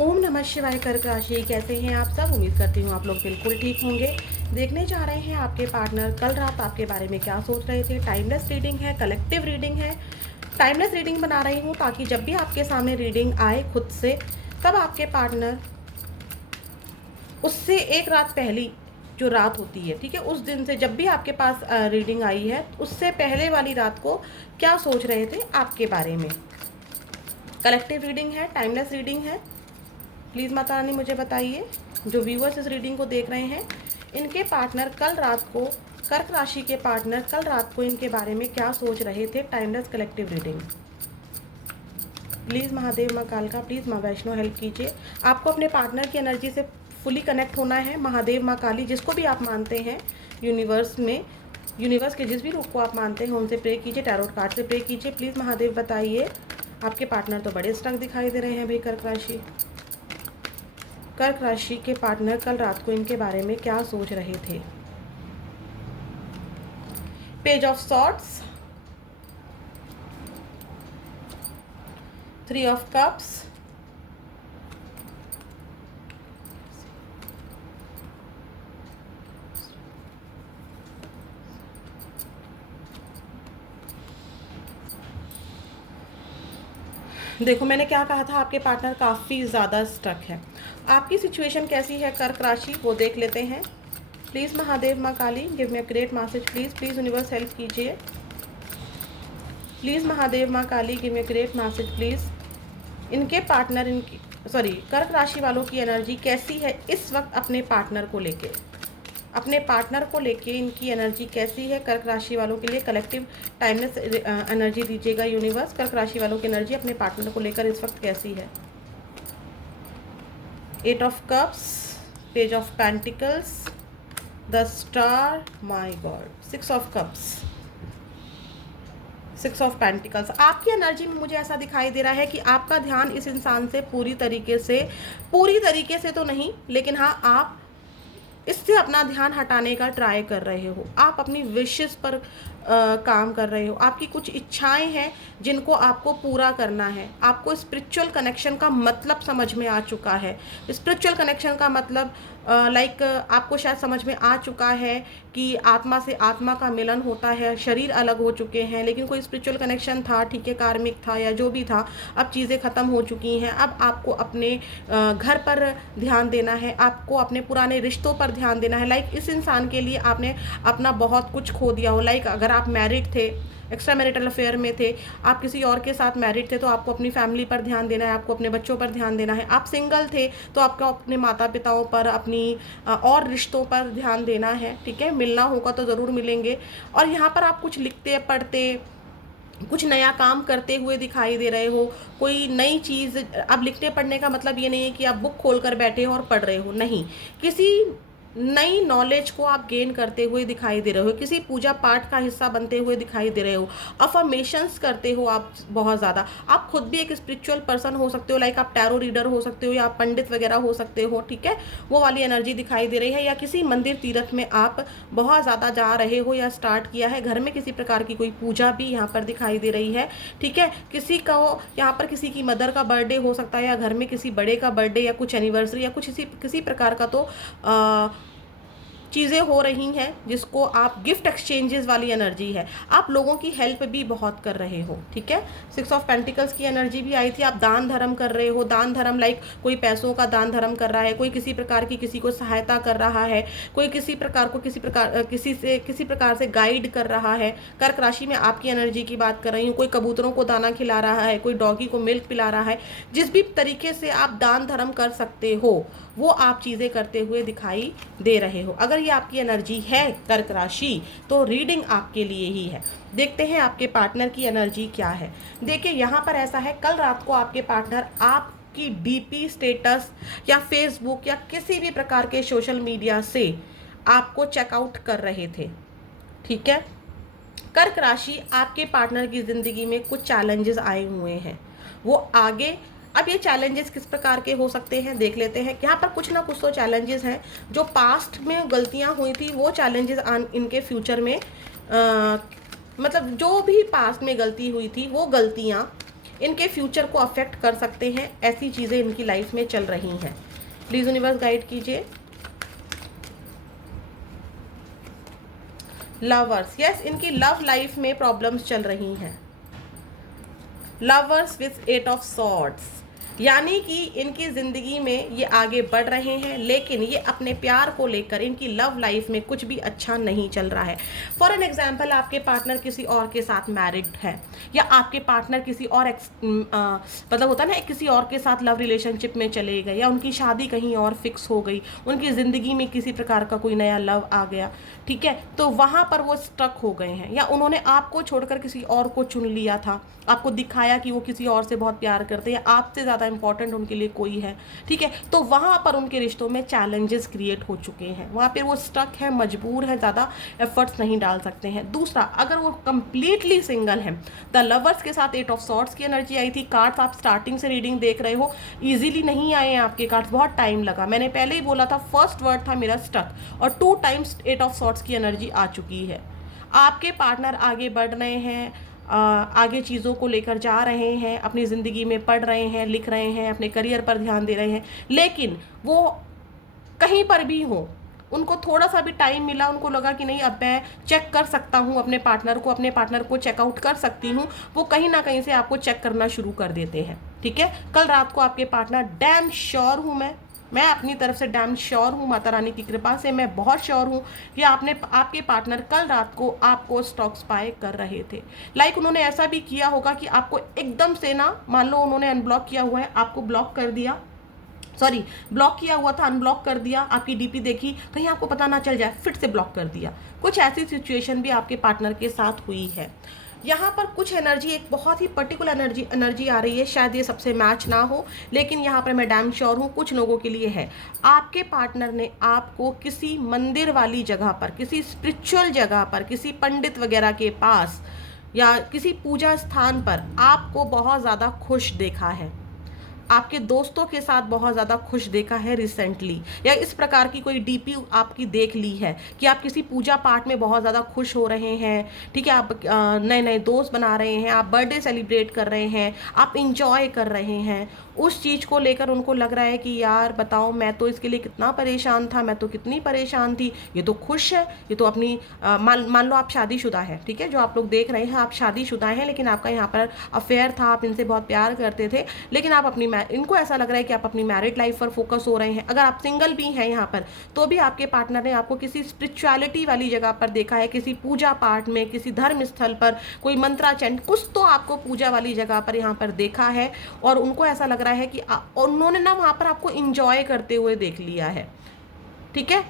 ओम नमः शिवाय। कर्क राशि, कैसे हैं आप सब? उम्मीद करती हूँ आप लोग बिल्कुल ठीक होंगे। देखने जा रहे हैं आपके पार्टनर कल रात आपके बारे में क्या सोच रहे थे। टाइमलेस रीडिंग है, कलेक्टिव रीडिंग है। टाइमलेस रीडिंग बना रही हूँ ताकि जब भी आपके सामने रीडिंग आए खुद से, तब आपके पार्टनर उससे एक रात पहली जो रात होती है, ठीक है, उस दिन से जब भी आपके पास रीडिंग आई है उससे पहले वाली रात को क्या सोच रहे थे आपके बारे में। कलेक्टिव रीडिंग है, टाइमलेस रीडिंग है। प्लीज़ माता रानी मुझे बताइए, जो व्यूअर्स इस रीडिंग को देख रहे हैं, इनके पार्टनर कल रात को, कर्क राशि के पार्टनर कल रात को इनके बारे में क्या सोच रहे थे। Timeless collective reading. Please Mahadev माँ कालका, प्लीज़ माँ वैष्णो हेल्प कीजिए। आपको अपने पार्टनर की एनर्जी से फुली कनेक्ट होना है। महादेव माँ काली, जिसको भी आप मानते हैं यूनिवर्स में, यूनिवर्स के जिस भी रूप को आप मानते हैं उनसे प्रे कीजिए, टैरोट कार्ड से प्रे कीजिए। प्लीज़ महादेव बताइए, आपके पार्टनर तो बड़े स्ट्रक दिखाई दे रहे हैं भाई। कर्क राशि, कर्क राशि के पार्टनर कल रात को इनके बारे में क्या सोच रहे थे। Page of swords, 3 of cups, देखो मैंने क्या कहा था, आपके पार्टनर काफ़ी ज़्यादा स्टक है। आपकी सिचुएशन कैसी है कर्क राशि, वो देख लेते हैं। प्लीज़ महादेव माँ Kali, give me a great message please. Please universe help कीजिए। प्लीज़ महादेव माँ Kali, give me a great message please. इनके पार्टनर, इनकी सॉरी कर्क राशि वालों की एनर्जी कैसी है इस वक्त अपने पार्टनर को लेके। अपने पार्टनर को लेके इनकी एनर्जी कैसी है कर्क राशि वालों के लिए। कलेक्टिव टाइमलेस एनर्जी दीजिएगा यूनिवर्स। कर्क राशि वालों की एनर्जी अपने पार्टनर को लेकर इस वक्त कैसी है। 8 of cups, page of pentacles, the star, my God, 6 of cups, 6 of pentacles. आपकी एनर्जी में मुझे ऐसा दिखाई दे रहा है कि आपका ध्यान इस इंसान से पूरी तरीके से तो नहीं, लेकिन हाँ, आप इससे अपना ध्यान हटाने का ट्राई कर रहे हो। आप अपनी विशेस पर काम कर रहे हो। आपकी कुछ इच्छाएं हैं जिनको आपको पूरा करना है। आपको स्पिरिचुअल कनेक्शन का मतलब समझ में आ चुका है। स्पिरिचुअल कनेक्शन का मतलब लाइक आपको शायद समझ में आ चुका है कि आत्मा से आत्मा का मिलन होता है। शरीर अलग हो चुके हैं, लेकिन कोई स्पिरिचुअल कनेक्शन था, ठीक है, कार्मिक था या जो भी था, अब चीज़ें ख़त्म हो चुकी हैं। अब आपको अपने घर पर ध्यान देना है, आपको अपने पुराने रिश्तों पर ध्यान देना है। लाइक इस इंसान के लिए आपने अपना बहुत कुछ खो दिया हो। लाइक अगर आप मैरिड थे, एक्स्ट्रा मैरिटल अफेयर में थे, आप किसी और के साथ मैरिड थे, तो आपको अपनी फैमिली पर ध्यान देना है, आपको अपने बच्चों पर ध्यान देना है। आप सिंगल थे तो आपको अपने माता पिताओं पर, अपनी और रिश्तों पर ध्यान देना है, ठीक है। मिलना होगा तो ज़रूर मिलेंगे। और यहाँ पर आप कुछ लिखते पढ़ते, कुछ नया काम करते हुए दिखाई दे रहे हो। कोई नई चीज़, अब लिखने पढ़ने का मतलब ये नहीं है कि आप बुक खोल कर बैठे हो और पढ़ रहे हो, नहीं। किसी नई नॉलेज को आप गेन करते हुए दिखाई दे रहे हो। किसी पूजा पाठ का हिस्सा बनते हुए दिखाई दे रहे हो। अफर्मेशंस करते हो आप बहुत ज़्यादा। आप खुद भी एक स्पिरिचुअल पर्सन हो सकते हो, लाइक आप टैरो रीडर हो सकते हो या आप पंडित वगैरह हो सकते हो, ठीक है। वो वाली एनर्जी दिखाई दे रही है। या किसी मंदिर तीर्थ में आप बहुत ज़्यादा जा रहे हो या स्टार्ट किया है। घर में किसी प्रकार की कोई पूजा भी यहाँ पर दिखाई दे रही है, ठीक है। किसी का यहाँ पर किसी की मदर का बर्थडे हो सकता है, या घर में किसी बड़े का बर्थडे, या कुछ एनिवर्सरी, या कुछ किसी प्रकार का तो चीज़ें हो रही हैं जिसको आप गिफ्ट एक्सचेंजेस वाली एनर्जी है। आप लोगों की हेल्प भी बहुत कर रहे हो, ठीक है। 6 ऑफ पेंटिकल्स की एनर्जी भी आई थी। आप दान धर्म कर रहे हो। दान धर्म लाइक कोई पैसों का दान धर्म कर रहा है, कोई किसी प्रकार की किसी को सहायता कर रहा है, कोई किसी प्रकार से गाइड कर रहा है। कर्क राशि में आपकी एनर्जी की बात कर रही हूँ। कोई कबूतरों को दाना खिला रहा है, कोई डॉगी को मिल्क पिला रहा है। जिस भी तरीके से आप दान धर्म कर सकते हो वो आप चीज़ें करते हुए दिखाई दे रहे हो। अगर ये आपकी एनर्जी है कर्क राशि, तो रीडिंग आपके लिए ही है। देखते हैं आपके पार्टनर की एनर्जी क्या है। देखिए यहाँ पर ऐसा है, कल रात को आपके पार्टनर आपकी डीपी स्टेटस या फेसबुक या किसी भी प्रकार के सोशल मीडिया से आपको चेकआउट कर रहे थे, ठीक है। कर्क राशि, आपके पार्टनर की ज़िंदगी में कुछ चैलेंजेस आए हुए हैं, वो आगे। अब ये चैलेंजेस किस प्रकार के हो सकते हैं देख लेते हैं। यहाँ पर कुछ ना कुछ तो चैलेंजेस हैं जो पास्ट में गलतियाँ हुई थी, वो चैलेंजेस इनके फ्यूचर में मतलब जो भी पास्ट में गलती हुई थी वो गलतियाँ इनके फ्यूचर को अफेक्ट कर सकते हैं, ऐसी चीज़ें इनकी लाइफ में चल रही हैं। प्लीज़ यूनिवर्स गाइड कीजिए। लवर्स, यस, इनकी लव लाइफ में प्रॉब्लम्स चल रही हैं। लवर्स विथ 8 ऑफ सॉर्ड्स, यानी कि इनकी ज़िंदगी में ये आगे बढ़ रहे हैं, लेकिन ये अपने प्यार को लेकर इनकी लव लाइफ में कुछ भी अच्छा नहीं चल रहा है। फॉर एन एग्जाम्पल, आपके पार्टनर किसी और के साथ मैरिड है, या आपके पार्टनर किसी और मतलब होता है ना, किसी और के साथ लव रिलेशनशिप में चले गए, या उनकी शादी कहीं और फिक्स हो गई, उनकी ज़िंदगी में किसी प्रकार का कोई नया लव आ गया, ठीक है, तो वहाँ पर वो स्ट्रक हो गए हैं, या उन्होंने आपको छोड़कर किसी और को चुन लिया था, आपको दिखाया कि वो किसी और से बहुत प्यार करते हैं, आपसे ज़्यादा इंपॉर्टेंट उनके लिए कोई है, ठीक है, तो वहाँ पर उनके रिश्तों में चैलेंजेस क्रिएट हो चुके हैं, वहाँ पे वो स्टक है, मजबूर है, ज़्यादा एफर्ट्स नहीं डाल सकते हैं। दूसरा, अगर वो कंप्लीटली सिंगल है, द लवर्स के साथ 8 ऑफ सॉर्ड्स की एनर्जी आई थी। कार्ड्स आप स्टार्टिंग से रीडिंग देख रहे हो, ईजिली नहीं आए हैं आपके कार्ड्स, बहुत टाइम लगा। मैंने पहले ही बोला था, फर्स्ट वर्ड था मेरा स्टक, और 2 टाइम्स 8 ऑफ सॉर्ड्स की एनर्जी आ चुकी है। आपके पार्टनर आगे बढ़ रहे हैं, आगे चीज़ों को लेकर जा रहे हैं, अपनी ज़िंदगी में पढ़ रहे हैं, लिख रहे हैं, अपने करियर पर ध्यान दे रहे हैं, लेकिन वो कहीं पर भी हो, उनको थोड़ा सा भी टाइम मिला, उनको लगा कि नहीं अब मैं चेक कर सकता हूँ अपने पार्टनर को चेकआउट कर सकती हूँ, वो कहीं ना कहीं से आपको चेक करना शुरू कर देते हैं, ठीक है। कल रात को आपके पार्टनर, डैम श्योर हूँ मैं अपनी तरफ से डैम श्योर हूँ, माता रानी की कृपा से मैं बहुत श्योर हूँ कि आपके पार्टनर कल रात को आपको स्टॉक स्पाई कर रहे थे। लाइक उन्होंने ऐसा भी किया होगा कि आपको एकदम से ना, मान लो उन्होंने अनब्लॉक किया हुआ है, आपको ब्लॉक कर दिया, सॉरी ब्लॉक किया हुआ था, अनब्लॉक कर दिया, आपकी डीपी देखी, कहीं आपको पता ना चल जाए, फिर से ब्लॉक कर दिया। कुछ ऐसी सिचुएशन भी आपके पार्टनर के साथ हुई है। यहाँ पर कुछ एनर्जी, एक बहुत ही पर्टिकुलर एनर्जी आ रही है, शायद ये सबसे मैच ना हो, लेकिन यहाँ पर मैं डैम श्योर हूँ कुछ लोगों के लिए है। आपके पार्टनर ने आपको किसी मंदिर वाली जगह पर, किसी स्पिरिचुअल जगह पर, किसी पंडित वगैरह के पास, या किसी पूजा स्थान पर आपको बहुत ज़्यादा खुश देखा है, आपके दोस्तों के साथ बहुत ज़्यादा खुश देखा है रिसेंटली, या इस प्रकार की कोई डीपी आपकी देख ली है कि आप किसी पूजा पाठ में बहुत ज़्यादा खुश हो रहे हैं, ठीक है, आप नए नए दोस्त बना रहे हैं, आप बर्थडे सेलिब्रेट कर रहे हैं, आप इंजॉय कर रहे हैं, उस चीज़ को लेकर उनको लग रहा है कि यार बताओ, मैं तो इसके लिए कितना परेशान था, मैं तो कितनी परेशान थी, ये तो खुश है, ये तो अपनी मान लो आप शादीशुदा है, ठीक है, जो आप लोग देख रहे हैं आप शादीशुदा हैं, लेकिन आपका यहाँ पर अफेयर था, आप इनसे बहुत प्यार करते थे, लेकिन आप अपनी, इनको ऐसा लग रहा है कि आप अपनी मैरिड लाइफ पर फोकस हो रहे हैं। अगर आप सिंगल भी हैं यहाँ पर, तो भी आपके पार्टनर ने आपको किसी स्पिरिचुअलिटी वाली जगह पर देखा है, किसी पूजा पाठ में, किसी धर्म स्थल पर, कोई मंत्राचरण, कुछ तो आपको पूजा वाली जगह पर यहाँ पर देखा है, और उनको ऐसा लग रहा है कि उन्होंने ना वहाँ पर आपको इंजॉय करते हुए देख लिया है, ठीक है,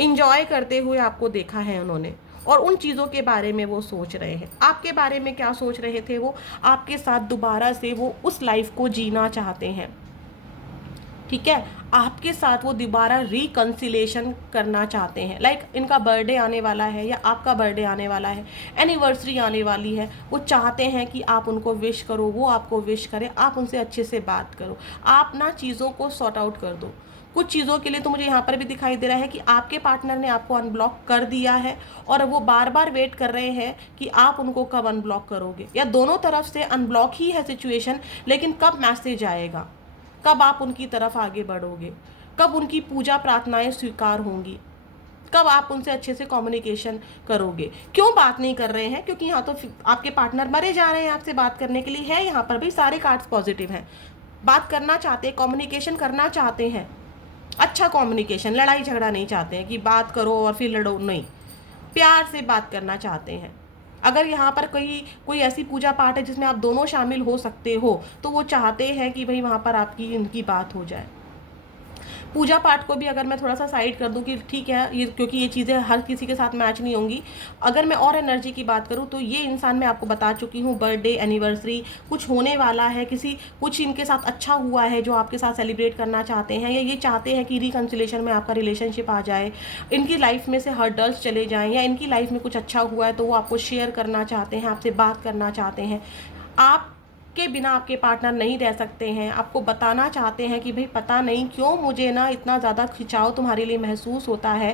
इंजॉय करते हुए आपको देखा है उन्होंने, और उन चीज़ों के बारे में वो सोच रहे हैं। आपके बारे में क्या सोच रहे थे वो, आपके साथ दोबारा से वो उस लाइफ को जीना चाहते हैं, ठीक है, आपके साथ वो दोबारा रिकंसिलेशन करना चाहते हैं। लाइक इनका बर्थडे आने वाला है, या आपका बर्थडे आने वाला है, एनिवर्सरी आने वाली है, वो चाहते हैं कि आप उनको विश करो, वो आपको विश करें, आप उनसे अच्छे से बात करो, आप ना चीज़ों को सॉर्ट आउट कर दो। कुछ चीज़ों के लिए तो मुझे यहाँ पर भी दिखाई दे रहा है कि आपके पार्टनर ने आपको अनब्लॉक कर दिया है, और वो बार बार वेट कर रहे हैं कि आप उनको कब अनब्लॉक करोगे, या दोनों तरफ से अनब्लॉक ही है सिचुएशन, लेकिन कब मैसेज आएगा, कब आप उनकी तरफ आगे बढ़ोगे, कब उनकी पूजा प्रार्थनाएं स्वीकार होंगी, कब आप उनसे अच्छे से कम्युनिकेशन करोगे। क्यों बात नहीं कर रहे हैं, क्योंकि यहाँ तो आपके पार्टनर मरे जा रहे हैं आपसे बात करने के लिए, है यहाँ पर भी सारे कार्ड्स पॉजिटिव हैं, बात करना चाहते हैं, कम्युनिकेशन करना चाहते हैं, अच्छा कम्युनिकेशन, लड़ाई झगड़ा नहीं चाहते हैं कि बात करो और फिर लड़ो, नहीं, प्यार से बात करना चाहते हैं। अगर यहाँ पर कोई ऐसी पूजा पाठ है जिसमें आप दोनों शामिल हो सकते हो, तो वो चाहते हैं कि भाई वहाँ पर आपकी इनकी बात हो जाए। पूजा पाठ को भी अगर मैं थोड़ा सा साइड कर दूं कि ठीक है, ये क्योंकि ये चीज़ें हर किसी के साथ मैच नहीं होंगी, अगर मैं और एनर्जी की बात करूं तो ये इंसान, मैं आपको बता चुकी हूं, बर्थडे, एनिवर्सरी कुछ होने वाला है, कुछ इनके साथ अच्छा हुआ है जो आपके साथ सेलिब्रेट करना चाहते हैं, या ये चाहते हैं कि रिकंसिलेशन में आपका रिलेशनशिप आ जाए, इनकी लाइफ में से हर्डल्स चले जाएँ, या इनकी लाइफ में कुछ अच्छा हुआ है तो वो आपको शेयर करना चाहते हैं, आपसे बात करना चाहते हैं। आप के बिना आपके पार्टनर नहीं रह सकते हैं, आपको बताना चाहते हैं कि भाई पता नहीं क्यों मुझे ना इतना ज़्यादा खिंचाव तुम्हारे लिए महसूस होता है,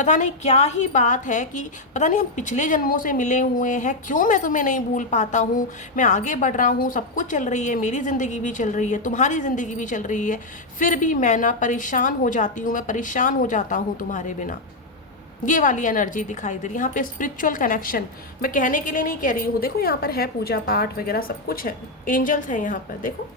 पता नहीं क्या ही बात है कि पता नहीं हम पिछले जन्मों से मिले हुए हैं, क्यों मैं तुम्हें नहीं भूल पाता हूँ। मैं आगे बढ़ रहा हूँ, सब कुछ चल रही है, मेरी ज़िंदगी भी चल रही है, तुम्हारी ज़िंदगी भी चल रही है, फिर भी मैं ना परेशान हो जाती हूँ, मैं परेशान हो जाता हूँ तुम्हारे बिना। ये वाली एनर्जी दिखाई दे रही है यहाँ पे। स्पिरिचुअल कनेक्शन मैं कहने के लिए नहीं कह रही हूँ, देखो यहाँ पर है पूजा पाठ वगैरह सब कुछ है, एंजल्स हैं यहाँ पर। देखो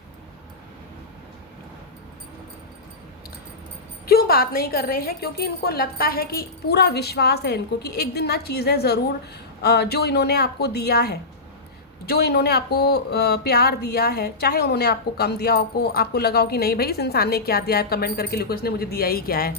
क्यों बात नहीं कर रहे हैं, क्योंकि इनको लगता है कि पूरा विश्वास है इनको कि एक दिन ना चीज़ें ज़रूर जो इन्होंने आपको दिया है, जो इन्होंने आपको प्यार दिया है, चाहे उन्होंने आपको कम दिया, आपको लगा हो कि नहीं भाई इस इंसान ने क्या दिया है, कमेंट करके लिखो इसने मुझे दिया ही क्या है,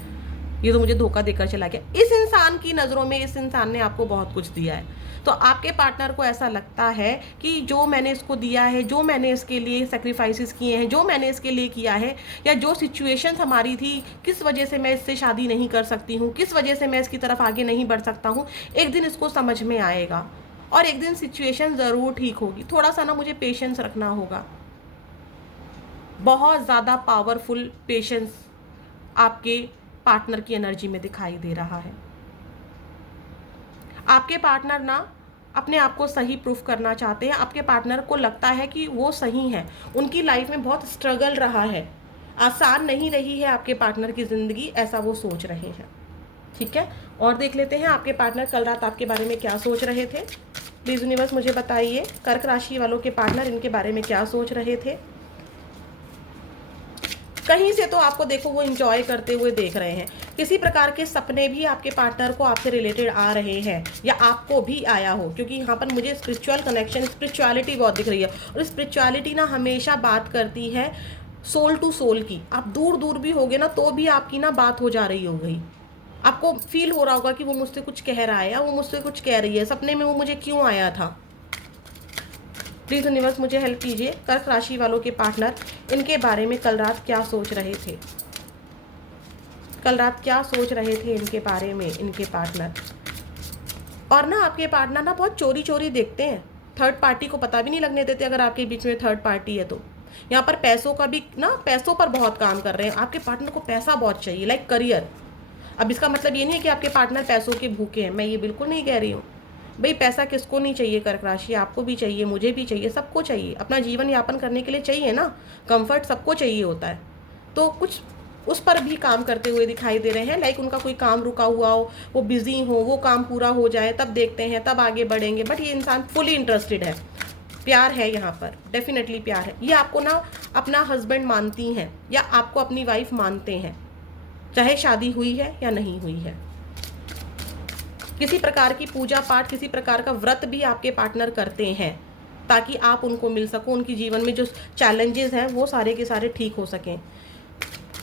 ये तो मुझे धोखा देकर चला गया। इस इंसान की नज़रों में इस इंसान ने आपको बहुत कुछ दिया है। तो आपके पार्टनर को ऐसा लगता है कि जो मैंने इसको दिया है, जो मैंने इसके लिए सेक्रीफाइसेस किए हैं, जो मैंने इसके लिए किया है, या जो सिचुएशंस हमारी थी, किस वजह से मैं इससे शादी नहीं कर सकती हूँ, किस वजह से मैं इसकी तरफ आगे नहीं बढ़ सकता हूँ, एक दिन इसको समझ में आएगा और एक दिन सिचुएशन ज़रूर ठीक होगी। थोड़ा सा ना मुझे पेशेंस रखना होगा। बहुत ज़्यादा पावरफुल पेशेंस आपके पार्टनर की एनर्जी में दिखाई दे रहा है। आपके पार्टनर ना अपने आप को सही प्रूफ करना चाहते हैं। आपके पार्टनर को लगता है कि वो सही है, उनकी लाइफ में बहुत स्ट्रगल रहा है, आसान नहीं रही है आपके पार्टनर की ज़िंदगी, ऐसा वो सोच रहे हैं। ठीक है, और देख लेते हैं आपके पार्टनर कल रात आपके बारे में क्या सोच रहे थे। प्लीज़ यूनिवर्स मुझे बताइए, कर्क राशि वालों के पार्टनर इनके बारे में क्या सोच रहे थे। कहीं से तो आपको देखो वो इंजॉय करते हुए देख रहे हैं, किसी प्रकार के सपने भी आपके पार्टनर को आपसे रिलेटेड आ रहे हैं, या आपको भी आया हो, क्योंकि यहाँ पर मुझे स्पिरिचुअल कनेक्शन, स्पिरिचुअलिटी बहुत दिख रही है। और स्पिरिचुअलिटी ना हमेशा बात करती है सोल टू सोल की। आप दूर दूर भी होगे ना तो भी आपकी ना बात हो जा रही हो गई, आपको फील हो रहा होगा कि वो मुझसे कुछ कह रहा है या वो मुझसे कुछ कह रही है, सपने में वो मुझे क्यों आया था। प्लीज़ यूनिवर्स मुझे हेल्प कीजिए, कर्क राशि वालों के पार्टनर इनके बारे में कल रात क्या सोच रहे थे। कल रात क्या सोच रहे थे इनके बारे में इनके पार्टनर। और ना आपके पार्टनर ना बहुत चोरी चोरी देखते हैं, थर्ड पार्टी को पता भी नहीं लगने देते अगर आपके बीच में थर्ड पार्टी है तो। यहाँ पर पैसों का भी ना, पैसों पर बहुत काम कर रहे हैं। आपके पार्टनर को पैसा बहुत चाहिए, लाइक करियर। अब इसका मतलब ये नहीं है कि आपके पार्टनर पैसों के भूखे हैं, मैं ये बिल्कुल नहीं कह रही हूँ। भाई पैसा किसको नहीं चाहिए कर्क राशि, आपको भी चाहिए, मुझे भी चाहिए, सबको चाहिए, अपना जीवन यापन करने के लिए चाहिए ना, कंफर्ट सबको चाहिए होता है। तो कुछ उस पर भी काम करते हुए दिखाई दे रहे हैं, लाइक उनका कोई काम रुका हुआ हो, वो बिजी हो, वो काम पूरा हो जाए तब देखते हैं, तब आगे बढ़ेंगे। बट ये इंसान फुली इंटरेस्टेड है, प्यार है यहाँ पर, डेफिनेटली प्यार है। ये आपको ना अपना हस्बैंड मानती हैं या आपको अपनी वाइफ मानते हैं, चाहे शादी हुई है या नहीं हुई है। किसी प्रकार की पूजा पाठ, किसी प्रकार का व्रत भी आपके पार्टनर करते हैं ताकि आप उनको मिल सको, उनकी जीवन में जो चैलेंजेस हैं वो सारे के सारे ठीक हो सकें।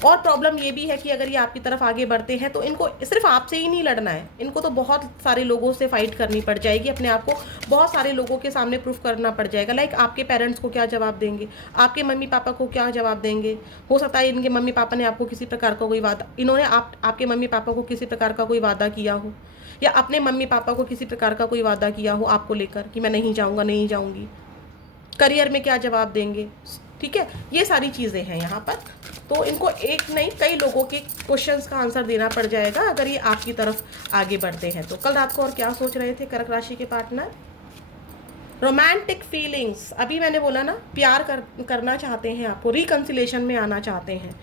और प्रॉब्लम ये भी है कि अगर ये आपकी तरफ आगे बढ़ते हैं तो इनको सिर्फ आपसे ही नहीं लड़ना है, इनको तो बहुत सारे लोगों से फाइट करनी पड़ जाएगी, अपने आप को बहुत सारे लोगों के सामने प्रूफ करना पड़ जाएगा। लाइक आपके पेरेंट्स को क्या जवाब देंगे, आपके मम्मी पापा को क्या जवाब देंगे। हो सकता है इनके मम्मी पापा ने आपको किसी प्रकार का कोई वादा, इन्होंने आपके मम्मी पापा को किसी प्रकार का कोई वादा किया हो, या अपने मम्मी पापा को किसी प्रकार का कोई वादा किया हो आपको लेकर कि मैं नहीं जाऊँगा, नहीं जाऊँगी। करियर में क्या जवाब देंगे, ठीक है, ये सारी चीज़ें हैं यहाँ पर। तो इनको एक नहीं कई लोगों के क्वेश्चंस का आंसर देना पड़ जाएगा अगर ये आपकी तरफ आगे बढ़ते हैं तो। कल रात को और क्या सोच रहे थे कर्क राशि के पार्टनर। रोमांटिक फीलिंग्स, अभी मैंने बोला ना, प्यार करना चाहते हैं, आपको रिकन्सिलेशन में आना चाहते हैं।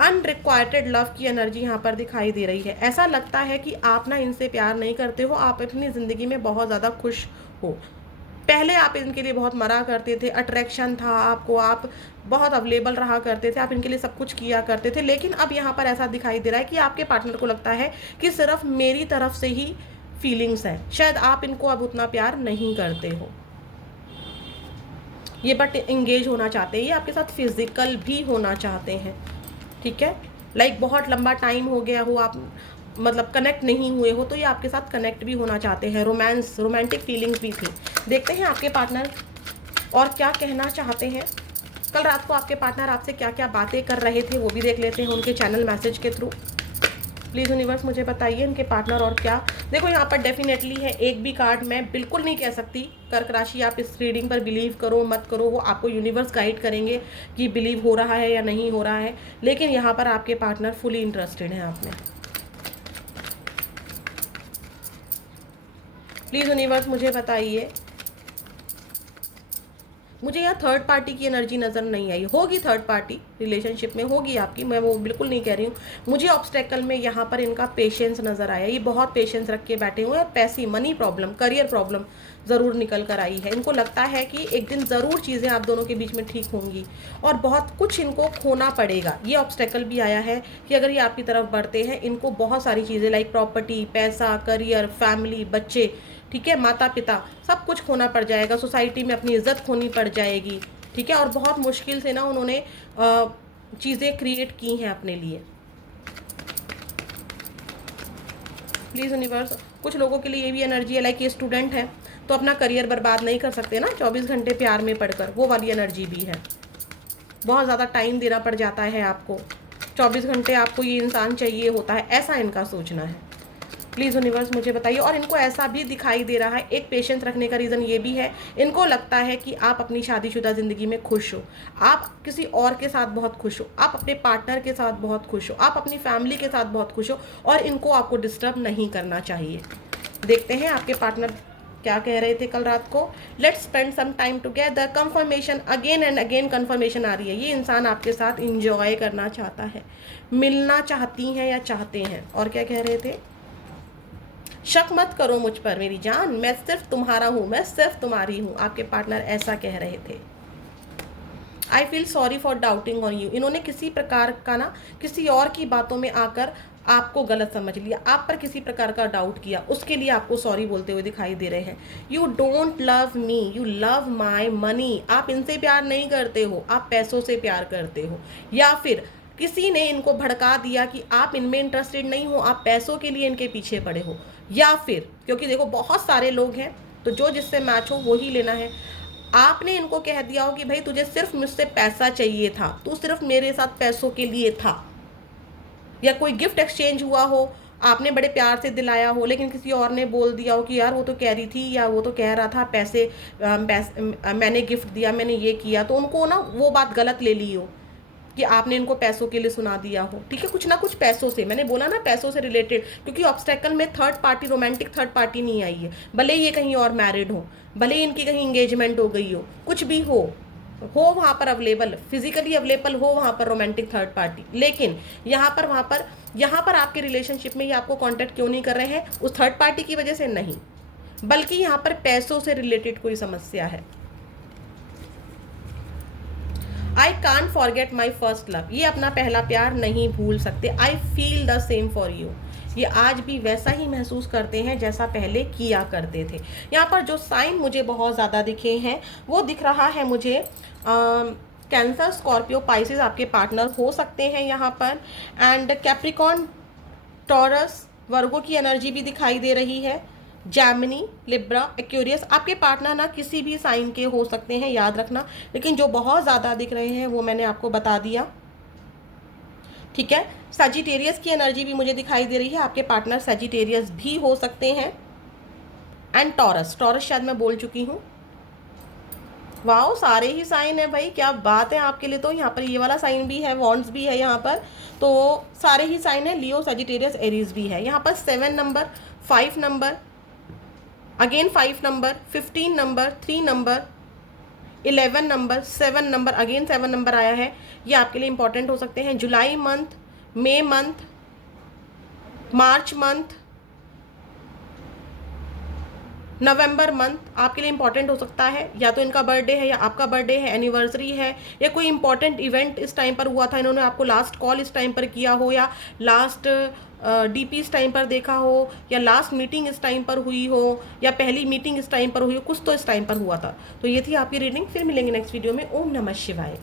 अनरिक्वाइटेड लव की एनर्जी यहाँ पर दिखाई दे रही है। ऐसा लगता है कि आप ना इनसे प्यार नहीं करते हो, आप अपनी ज़िंदगी में बहुत ज़्यादा खुश हो। पहले आप इनके लिए बहुत मरा करते थे, अट्रैक्शन था आपको, आप बहुत अवेलेबल रहा करते थे, आप इनके लिए सब कुछ किया करते थे। लेकिन अब यहाँ पर ऐसा दिखाई दे रहा है कि आपके पार्टनर को लगता है कि सिर्फ मेरी तरफ से ही फीलिंग्स हैं, शायद आप इनको अब उतना प्यार नहीं करते हो। ये बट इंगेज होना चाहते हैं, ये आपके साथ फिजिकल भी होना चाहते हैं, ठीक है। लाइक बहुत लंबा टाइम हो गया हो, आप मतलब कनेक्ट नहीं हुए हो, तो ये आपके साथ कनेक्ट भी होना चाहते हैं। रोमांटिक फीलिंग्स भी थी। देखते हैं आपके पार्टनर और क्या कहना चाहते हैं। कल रात को आपके पार्टनर आपसे क्या क्या बातें कर रहे थे वो भी देख लेते हैं उनके चैनल मैसेज के थ्रू। प्लीज़ यूनिवर्स मुझे बताइए इनके पार्टनर और क्या। देखो यहाँ पर डेफिनेटली है, एक भी कार्ड मैं बिल्कुल नहीं कह सकती कर्क राशि आप इस रीडिंग पर बिलीव करो मत करो, वो आपको यूनिवर्स गाइड करेंगे कि बिलीव हो रहा है या नहीं हो रहा है। लेकिन यहाँ पर आपके पार्टनर फुली इंटरेस्टेड हैं आप में। प्लीज़ यूनिवर्स मुझे बताइए। मुझे यहाँ थर्ड पार्टी की एनर्जी नज़र नहीं आई। होगी थर्ड पार्टी रिलेशनशिप में, होगी आपकी, मैं वो बिल्कुल नहीं कह रही हूँ। मुझे ऑब्स्टेकल में यहाँ पर इनका पेशेंस नज़र आया। ये बहुत पेशेंस रख के बैठे हुए हैं और पैसी मनी प्रॉब्लम, करियर प्रॉब्लम ज़रूर निकल कर आई है। इनको लगता है कि एक दिन ज़रूर चीज़ें आप दोनों के बीच में ठीक होंगी और बहुत कुछ इनको खोना पड़ेगा। ये ऑब्स्टेकल भी आया है कि अगर ये आपकी तरफ बढ़ते हैं, इनको बहुत सारी चीज़ें लाइक प्रॉपर्टी, पैसा, करियर, फैमिली, बच्चे, ठीक है, माता पिता, सब कुछ खोना पड़ जाएगा। सोसाइटी में अपनी इज्जत खोनी पड़ जाएगी, ठीक है। और बहुत मुश्किल से ना उन्होंने चीज़ें क्रिएट की हैं अपने लिए। प्लीज़ यूनिवर्स, कुछ लोगों के लिए ये भी एनर्जी है लाइक ये स्टूडेंट है तो अपना करियर बर्बाद नहीं कर सकते ना 24 घंटे प्यार में पढ़कर, वो वाली एनर्जी भी है। बहुत ज़्यादा टाइम देना पड़ जाता है आपको, 24 घंटे आपको ये इंसान चाहिए होता है, ऐसा इनका सोचना है। प्लीज़ यूनिवर्स मुझे बताइए। और इनको ऐसा भी दिखाई दे रहा है, एक पेशेंस रखने का रीज़न ये भी है, इनको लगता है कि आप अपनी शादीशुदा ज़िंदगी में खुश हो, आप किसी और के साथ बहुत खुश हो, आप अपने पार्टनर के साथ बहुत खुश हो, आप अपनी फैमिली के साथ बहुत खुश हो और इनको आपको डिस्टर्ब नहीं करना चाहिए। देखते हैं आपके पार्टनर क्या कह रहे थे कल रात को। Let's spend some time together. Confirmation, again and again confirmation आ रही है। ये इंसान आपके साथ इंजॉय करना चाहता है, मिलना चाहती हैं या चाहते हैं। और क्या कह रहे थे, शक मत करो मुझ पर मेरी जान, मैं सिर्फ तुम्हारा हूँ, मैं सिर्फ तुम्हारी हूँ। आपके पार्टनर ऐसा कह रहे थे। I feel sorry for doubting on you. इन्होंने किसी प्रकार का ना किसी और की बातों में आकर आपको गलत समझ लिया, आप पर किसी प्रकार का डाउट किया, उसके लिए आपको सॉरी बोलते हुए दिखाई दे रहे हैं। You don't love me, you love my money. आप इनसे प्यार नहीं करते हो, आप पैसों से प्यार करते हो। या फिर किसी ने इनको भड़का दिया कि आप इनमें इंटरेस्टेड नहीं हो, आप पैसों के लिए इनके पीछे पड़े हो। या फिर क्योंकि देखो बहुत सारे लोग हैं तो जो जिससे मैच हो वो ही लेना है। आपने इनको कह दिया हो कि भाई तुझे सिर्फ मुझसे पैसा चाहिए था, तू सिर्फ मेरे साथ पैसों के लिए था। या कोई गिफ्ट एक्सचेंज हुआ हो, आपने बड़े प्यार से दिलाया हो, लेकिन किसी और ने बोल दिया हो कि यार वो तो कह रही थी या वो तो कह रहा था पैसे मैंने गिफ्ट दिया, मैंने ये किया, तो उनको ना वो बात गलत ले ली हो कि आपने इनको पैसों के लिए सुना दिया हो, ठीक है। कुछ ना कुछ पैसों से, मैंने बोला ना पैसों से रिलेटेड, क्योंकि ऑब्स्टेकल में third party, romantic third party नहीं आई है। भले ये कहीं और मैरिड हो, भले इनकी कहीं इंगेजमेंट हो गई हो, कुछ भी हो वहाँ पर अवेलेबल, फिजिकली अवेलेबल हो वहाँ पर रोमांटिक थर्ड पार्टी, लेकिन यहाँ पर वहाँ पर यहाँ पर आपके रिलेशनशिप में ये आपको कांटेक्ट क्यों नहीं कर रहे हैं, उस थर्ड पार्टी की वजह से नहीं, बल्कि यहाँ पर पैसों से रिलेटेड कोई समस्या है। I can't forget my first love. ये अपना पहला प्यार नहीं भूल सकते। I feel the same for you. ये आज भी वैसा ही महसूस करते हैं जैसा पहले किया करते थे। यहाँ पर जो साइन मुझे बहुत ज़्यादा दिखे हैं वो दिख रहा है मुझे कैंसर, स्कॉर्पियो, पाइसेस आपके पार्टनर हो सकते हैं यहाँ पर। एंड कैप्रिकॉन, टॉरस, वर्गो की एनर्जी भी दिखाई दे रही है। जैमिनी, लिब्रा, एक्वेरियस, आपके पार्टनर ना किसी भी साइन के हो सकते हैं, याद रखना। लेकिन जो बहुत ज़्यादा दिख रहे हैं वो मैंने आपको बता दिया, ठीक है। सजिटेरियस की एनर्जी भी मुझे दिखाई दे रही है, आपके पार्टनर सजिटेरियस भी हो सकते हैं। एंड टॉरस, टॉरस शायद मैं बोल चुकी हूँ। वाओ, सारे ही साइन है भाई, क्या बात है आपके लिए। तो यहाँ पर ये वाला साइन भी है, वॉन्ड्स भी है यहाँ पर, तो सारे ही साइन है। लियो, सजिटेरियस, एरीज भी है यहाँ पर। 7 number, 5 number, again 5 number, 15 number, 3 number, 11 number, 7 number, again 7 number आया है। ये आपके लिए इंपॉर्टेंट हो सकते हैं। जुलाई मंथ, मई मंथ, मार्च मंथ, नवंबर मंथ आपके लिए इंपॉर्टेंट हो सकता है। या तो इनका बर्थडे है या आपका बर्थडे है, एनिवर्सरी है, या कोई इंपॉर्टेंट इवेंट इस टाइम पर हुआ था, इन्होंने आपको लास्ट कॉल इस टाइम पर किया हो, या लास्ट डीपी इस टाइम पर देखा हो, या लास्ट मीटिंग इस टाइम पर हुई हो, या पहली मीटिंग इस टाइम पर हुई हो, कुछ तो इस टाइम पर हुआ था। तो ये थी आपकी रीडिंग। फिर मिलेंगे नेक्स्ट वीडियो में। ओम नमः शिवाय।